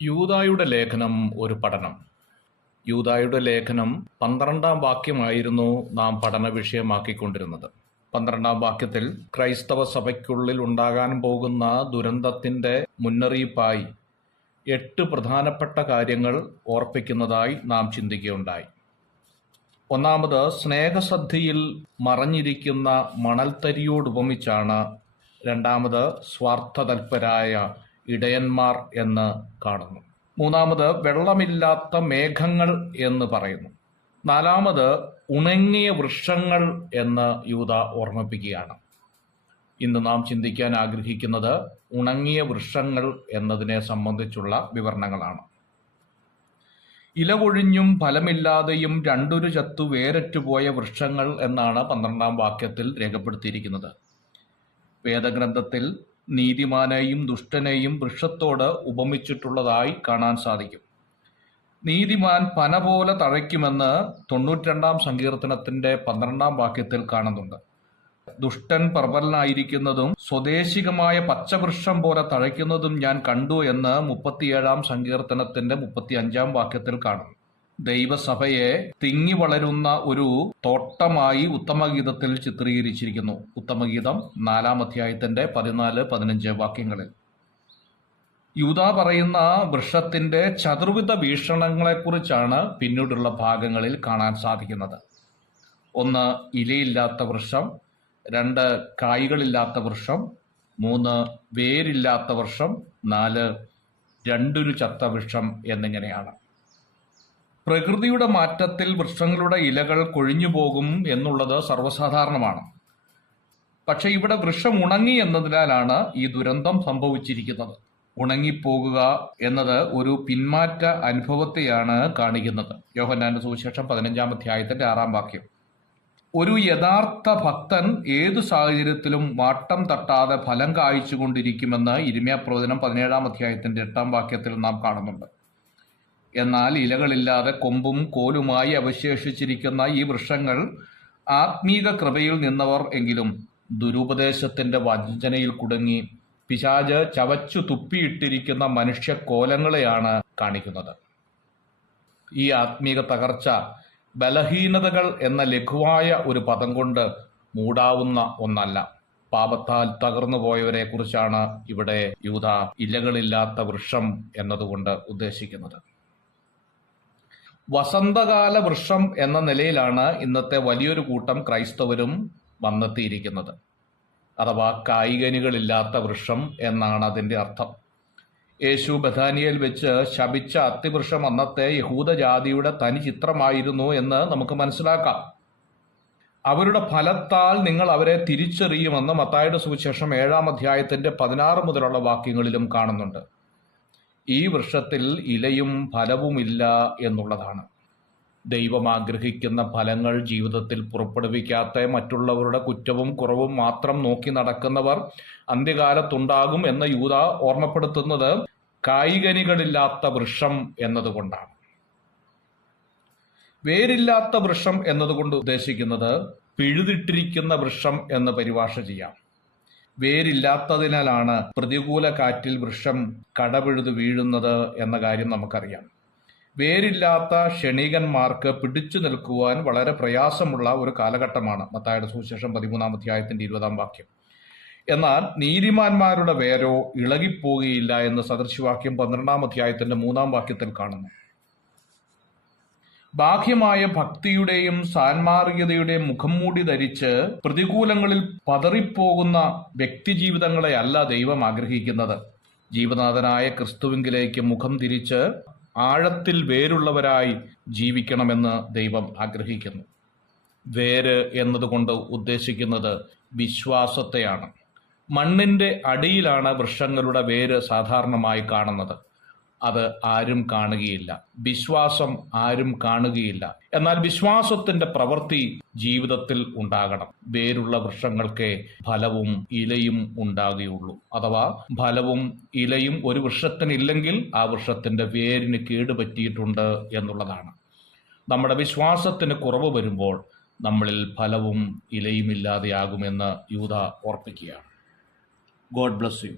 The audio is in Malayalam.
യൂദായുടെ ലേഖനം ഒരു പഠനം. യൂദായുടെ ലേഖനം 12-ാം വാക്യമായിരുന്നു നാം പഠന വിഷയമാക്കിക്കൊണ്ടിരുന്നത്. 12-ാം വാക്യത്തിൽ ക്രൈസ്തവ സഭയ്ക്കുള്ളിൽ ഉണ്ടാകാൻ പോകുന്ന ദുരന്തത്തിന്റെ മുന്നറിയിപ്പായി 8 പ്രധാനപ്പെട്ട കാര്യങ്ങൾ ഓർപ്പിക്കുന്നതായി നാം ചിന്തിക്കുകയുണ്ടായി. ഒന്നാമത്, സ്നേഹസദ്ധിയിൽ മറഞ്ഞിരിക്കുന്ന മണൽത്തരിയോടുപമിച്ചാണ് രണ്ടാമത് സ്വാർത്ഥതൽപരായ ഇടയന്മാർ എന്ന് കാണുന്നു. മൂന്നാമത്, വെള്ളമില്ലാത്ത മേഘങ്ങൾ എന്ന് പറയുന്നു. നാലാമത്, ഉണങ്ങിയ വൃക്ഷങ്ങൾ എന്ന് യൂദ ഓർമ്മിപ്പിക്കുകയാണ്. ഇന്ന് നാം ചിന്തിക്കാൻ ആഗ്രഹിക്കുന്നത് ഉണങ്ങിയ വൃക്ഷങ്ങൾ എന്നതിനെ സംബന്ധിച്ചുള്ള വിവരണങ്ങളാണ്. ഇല കൊഴിഞ്ഞും ഫലമില്ലാതെയും രണ്ടൊരു ചത്തു വേരറ്റുപോയ വൃക്ഷങ്ങൾ എന്നാണ് 12-ാം വാക്യത്തിൽ രേഖപ്പെടുത്തിയിരിക്കുന്നത്. വേദഗ്രന്ഥത്തിൽ നീതിമാനെയും ദുഷ്ടനെയും വൃക്ഷത്തോട് ഉപമിച്ചിട്ടുള്ളതായി കാണാൻ സാധിക്കും. നീതിമാൻ പന പോലെ തഴയ്ക്കുമെന്ന് 92-ാം സങ്കീർത്തനത്തിന്റെ 12-ാം വാക്യത്തിൽ കാണുന്നുണ്ട്. ദുഷ്ടൻ പ്രബലനായിരിക്കുന്നതും സ്വദേശികമായ പച്ചവൃക്ഷം പോലെ തഴയ്ക്കുന്നതും ഞാൻ കണ്ടു എന്ന് 37-ാം സങ്കീർത്തനത്തിന്റെ 35-ാം വാക്യത്തിൽ കാണും. ദൈവസഭയെ തിങ്ങി വളരുന്ന ഒരു തോട്ടമായി ഉത്തമഗീതത്തിൽ ചിത്രീകരിച്ചിരിക്കുന്നു. ഉത്തമഗീതം 4-ാം അധ്യായത്തിന്റെ 14-15 വാക്യങ്ങളിൽ യൂദ പറയുന്ന വൃക്ഷത്തിന്റെ ചതുർവിധ വീക്ഷണങ്ങളെക്കുറിച്ചാണ് പിന്നീടുള്ള ഭാഗങ്ങളിൽ കാണാൻ സാധിക്കുന്നത്. 1, ഇലയില്ലാത്ത വൃക്ഷം. 2, കായ്കളില്ലാത്ത വൃക്ഷം. 3, വേരില്ലാത്ത വൃക്ഷം. 4, രണ്ടൊരു ചത്ത വൃക്ഷം എന്നിങ്ങനെയാണ്. പ്രകൃതിയുടെ മാറ്റത്തിൽ വൃക്ഷങ്ങളുടെ ഇലകൾ കൊഴിഞ്ഞു പോകും എന്നുള്ളത് സർവ്വസാധാരണമാണ്. പക്ഷെ ഇവിടെ വൃക്ഷം ഉണങ്ങി എന്നതിനാലാണ് ഈ ദുരന്തം സംഭവിച്ചിരിക്കുന്നത്. ഉണങ്ങിപ്പോകുക എന്നത് ഒരു പിന്മാറ്റ അനുഭവത്തെയാണ് കാണിക്കുന്നത്. യോഹന്നാന്റെ സുവിശേഷം 15-ാം അധ്യായത്തിന്റെ 6-ാം വാക്യം. ഒരു യഥാർത്ഥ ഭക്തൻ ഏതു സാഹചര്യത്തിലും വാട്ടം തട്ടാതെ ഫലം കായ്ച്ചുകൊണ്ടിരിക്കുമെന്ന് യിരെമ്യാപ്രവചനം 17-ാം അധ്യായത്തിന്റെ 8-ാം വാക്യത്തിൽ നാം കാണുന്നുണ്ട്. എന്നാൽ ഇലകളില്ലാതെ കൊമ്പും കോലുമായി അവശേഷിച്ചിരിക്കുന്ന ഈ വൃക്ഷങ്ങൾ ആത്മീക കൃപയിൽ നിന്നവർ എങ്കിലും ദുരുപദേശത്തിന്റെ വഞ്ചനയിൽ കുടുങ്ങി പിശാച് ചവച്ചു തുപ്പിയിട്ടിരിക്കുന്ന മനുഷ്യക്കോലങ്ങളെയാണ് കാണിക്കുന്നത്. ഈ ആത്മീക തകർച്ച ബലഹീനതകൾ എന്ന ലഘുവായ ഒരു പദം കൊണ്ട് മൂടാവുന്ന ഒന്നല്ല. പാപത്താൽ തകർന്നു പോയവരെ കുറിച്ചാണ് ഇവിടെ യൂദ ഇലകളില്ലാത്ത വൃക്ഷം എന്നതുകൊണ്ട് ഉദ്ദേശിക്കുന്നത്. വസന്തകാല വൃക്ഷം എന്ന നിലയിലാണ് ഇന്നത്തെ വലിയൊരു കൂട്ടം ക്രൈസ്തവരും വന്നെത്തിയിരിക്കുന്നത്. അഥവാ കായ്കനികളില്ലാത്ത വൃക്ഷം എന്നാണ് അതിൻ്റെ അർത്ഥം. യേശു ബഥാനിയയിൽ വെച്ച് ശപിച്ച അത്തിവൃക്ഷം അന്നത്തെ യഹൂദജാതിയുടെ തനി ചിത്രമായിരുന്നു എന്ന് നമുക്ക് മനസ്സിലാക്കാം. അവരുടെ ഫലത്താൽ നിങ്ങൾ അവരെ തിരിച്ചറിയുമെന്ന് മത്തായിയുടെ സുവിശേഷം 7-ാം അധ്യായത്തിന്റെ 16 മുതലുള്ള വാക്യങ്ങളിലും കാണുന്നുണ്ട്. ഈ വൃക്ഷത്തിൽ ഇലയും ഫലവുമില്ല എന്നുള്ളതാണ്. ദൈവം ആഗ്രഹിക്കുന്ന ഫലങ്ങൾ ജീവിതത്തിൽ പുറപ്പെടുവിക്കാത്ത, മറ്റുള്ളവരുടെ കുറ്റവും കുറവും മാത്രം നോക്കി നടക്കുന്നവർ അന്ത്യകാലത്തുണ്ടാകും എന്ന് യൂദ ഓർമ്മപ്പെടുത്തുന്നത് കായ്കനികളില്ലാത്ത വൃക്ഷം എന്നതുകൊണ്ടാണ്. വേരില്ലാത്ത വൃക്ഷം എന്നതുകൊണ്ട് ഉദ്ദേശിക്കുന്നത് പിഴുതിട്ടിരിക്കുന്ന വൃക്ഷം എന്ന് പരിഭാഷ ചെയ്യാം. വേരില്ലാത്തതിനാലാണ് പ്രതികൂല കാറ്റിൽ വൃക്ഷം കടപിഴുതു വീഴുന്നത് എന്ന കാര്യം നമുക്കറിയാം. വേരില്ലാത്ത ക്ഷണികന്മാർക്ക് പിടിച്ചു നിൽക്കുവാൻ വളരെ പ്രയാസമുള്ള ഒരു കാലഘട്ടമാണ് മത്തായിയുടെ സുവിശേഷം 13-ാം അധ്യായത്തിന്റെ 20-ാം വാക്യം. എന്നാൽ നീതിമാന്മാരുടെ വേരോ ഇളകിപ്പോകുകയില്ല എന്ന് സദൃശവാക്യം 12-ാം അധ്യായത്തിന്റെ 3-ാം വാക്യത്തിൽ കാണുന്നു. ബാഹ്യമായ ഭക്തിയുടെയും സാൻമാർഗികതയുടെയും മുഖംമൂടി ധരിച്ച് പ്രതികൂലങ്ങളിൽ പതറിപ്പോകുന്ന വ്യക്തിജീവിതങ്ങളെ അല്ല ദൈവം ആഗ്രഹിക്കുന്നത്. ജീവനാഥനായ ക്രിസ്തുവിങ്കിലേക്ക് മുഖം തിരിച്ച് ആഴത്തിൽ വേരുള്ളവരായി ജീവിക്കണമെന്ന് ദൈവം ആഗ്രഹിക്കുന്നു. വേര് എന്നതുകൊണ്ട് ഉദ്ദേശിക്കുന്നത് വിശ്വാസത്തെയാണ്. മണ്ണിന്റെ അടിയിലാണ് വൃക്ഷങ്ങളുടെ വേര് സാധാരണമായി കാണുന്നത്. അത് ആരും കാണുകയില്ല. വിശ്വാസം ആരും കാണുകയില്ല. എന്നാൽ വിശ്വാസത്തിന്റെ പ്രവൃത്തി ജീവിതത്തിൽ ഉണ്ടാകണം. വേരുള്ള വൃക്ഷങ്ങൾക്കേ ഫലവും ഇലയും ഉണ്ടാകുകയുള്ളൂ. അഥവാ ഫലവും ഇലയും ഒരു വൃക്ഷത്തിനില്ലെങ്കിൽ ആ വൃക്ഷത്തിന്റെ വേരിന് കേടുപറ്റിയിട്ടുണ്ട് എന്നുള്ളതാണ്. നമ്മുടെ വിശ്വാസത്തിന് കുറവ് വരുമ്പോൾ നമ്മളിൽ ഫലവും ഇലയും ഇല്ലാതെയാകുമെന്ന് യൂദ ഓർപ്പിക്കുകയാണ്. God bless U.